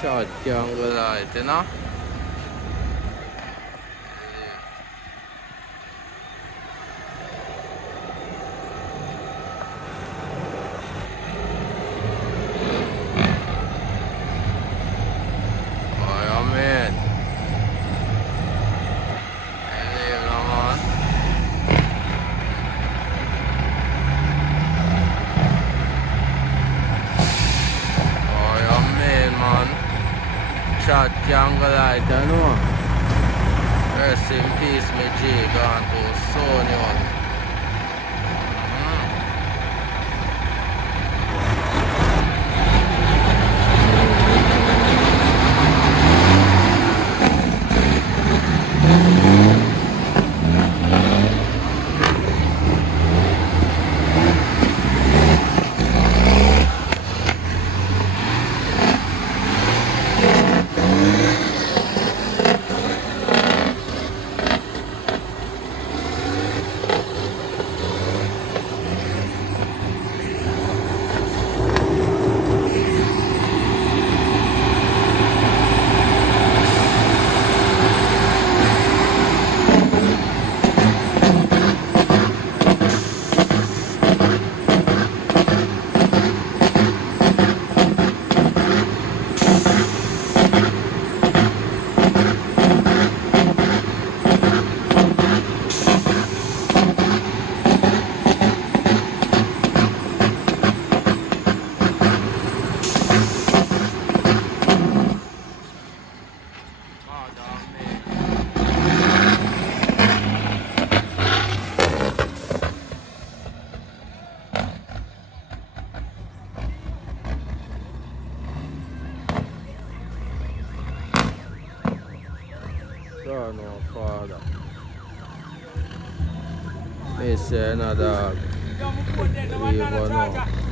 short jungle light, you know? Oh, ja, man. Oh, ja, man. Short jungle light, you know? Rest in peace, me G, gone too soon, you. God, no father. Me say another. We go now.